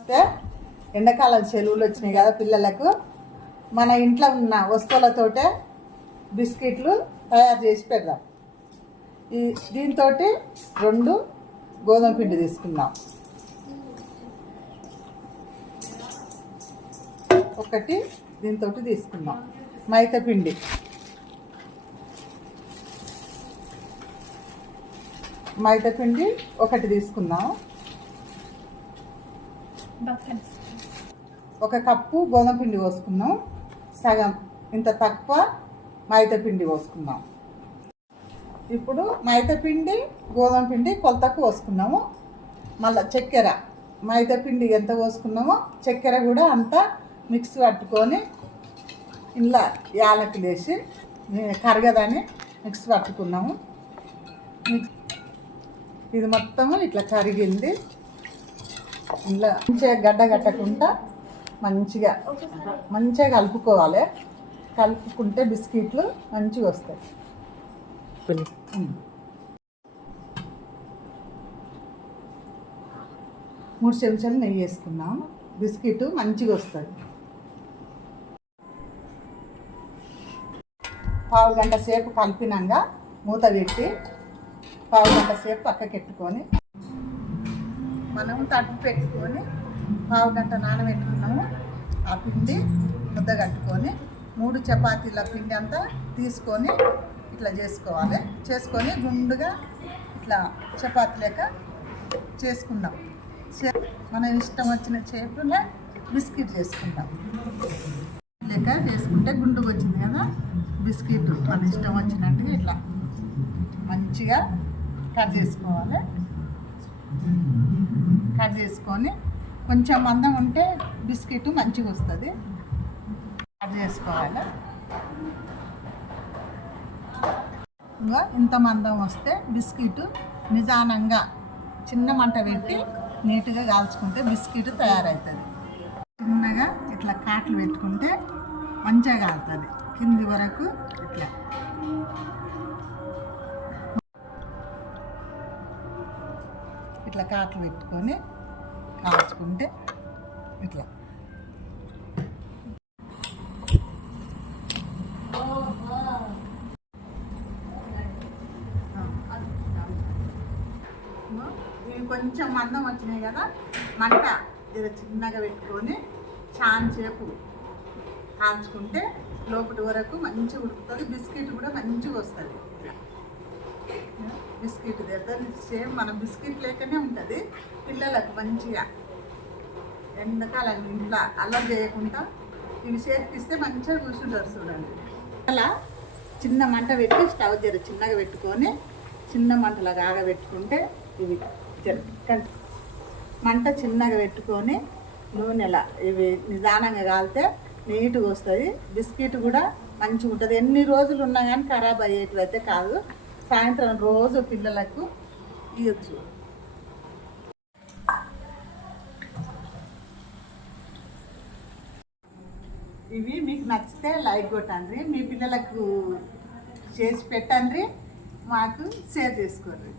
అయితే ఎండాకాలం సెలవులు వచ్చినాయి కదా పిల్లలకు మన ఇంట్లో ఉన్న వస్తువులతోటే బిస్కెట్లు తయారు చేసి పెడదాం. ఈ దీంతో రెండు గోధుమ పిండి తీసుకుందాం. ఒకటి దీంతో తీసుకుందాం. మైత పిండి మైదా పిండి ఒకటి తీసుకుందాం. ఒక కప్పు గోధుమ పిండి పోసుకుందాం. సగం ఇంత తక్కువ మైదా పిండి పోసుకుందాం. ఇప్పుడు మైదా పిండి గోధుమ పిండి కొలతకు పోసుకున్నాము మళ్ళీ చక్కెర. మైదా పిండి ఎంత పోసుకున్నామో చక్కెర కూడా అంతా మిక్స్ పట్టుకొని ఇలా యాలకులు వేసి కరగదని మిక్స్ పట్టుకున్నాము ఇది మొత్తము ఇట్లా కరిగింది. ఇలా మంచిగా గడ్డ కట్టకుండా మంచిగా మంచిగా కలుపుకోవాలి. కలుపుకుంటే బిస్కెట్లు మంచిగా వస్తాయి. మూడు చెంచాలు నెయ్యి వేసుకున్నాం బిస్కెట్ మంచిగా వస్తుంది పావు గంట సేపు కలిపినాక మూత పెట్టి పావు గంట సేపు పక్కకెట్టుకొని మనం తడుపు పెట్టుకొని పావు గంట నానబెట్టుకున్నాము. ఆ పిండి ముద్ద కట్టుకొని మూడు చపాతీల పిండి అంతా తీసుకొని ఇట్లా చేసుకోవాలి. చేసుకొని గుండుగా ఇట్లా చపాతీ లెక్క చేసుకుందాం. చే- మన ఇష్టం వచ్చిన చేపులో బిస్కెట్ చేసుకుంటాం లెక్క చేసుకుంటే గుండుకు వచ్చింది కదా? బిస్కెట్ మన ఇష్టం వచ్చినట్టుగా ఇట్లా మంచిగా కట్ చేసుకోవాలి. కట్ చేసుకొని కొంచెం మందం ఉంటే బిస్కెట్ మంచిగా వస్తుంది. కట్ చేసుకోవాలి. ఇంకా ఇంత మందం వస్తే బిస్కెట్ నిదానంగా చిన్న మంట పెట్టి నీట్గా కాల్చుకుంటే బిస్కెట్ తయారవుతుంది. చిన్నగా ఇట్లా కాట్లు పెట్టుకుంటే మంచిగా కాలుతుంది. కింది వరకు ఇట్లా. ఇట్లా కాట్లు పెట్టుకొని కాల్చుకుంటే ఇట్లా. ఇవి కొంచెం మందం వచ్చినాయి కదా మంట ఇది చిన్నగా పెట్టుకొని చాన్సేపు కాల్చుకుంటే లోపటి వరకు మంచిగా ఉడుకుతుంది బిస్కెట్ కూడా మంచిగా వస్తుంది. బిస్కెట్ దగ్గర సేమ్ మన బిస్కెట్ లేకనే ఉంటుంది. పిల్లలకు మంచిగా ఎండాకాలం ఇంట్లో అల్లం చేయకుండా ఇవి చేతికిస్తే మంచిగా కూర్చుంటారు చూడండి. అలా చిన్న మంట పెట్టి స్టవ్ జర చిన్నగా పెట్టుకొని చిన్న మంటలో ఆగబెట్టుకుంటే ఇవి జర మంట చిన్నగా పెట్టుకొని నూనెలా ఇవి నిదానంగా కాలితే నీట్గా వస్తుంది. బిస్కెట్ కూడా మంచిగా ఉంటుంది. ఎన్ని రోజులు ఉన్నా కానీ ఖరాబ్ అయ్యేటివి కాదు. సాయంత్రం రోజు పిల్లలకు ఇవ్వచ్చు ఇవి మీకు నచ్చితే లైక్ కొట్టండి మీ పిల్లలకు చేసి పెట్టండి మాకు షేర్ చేసుకోండి.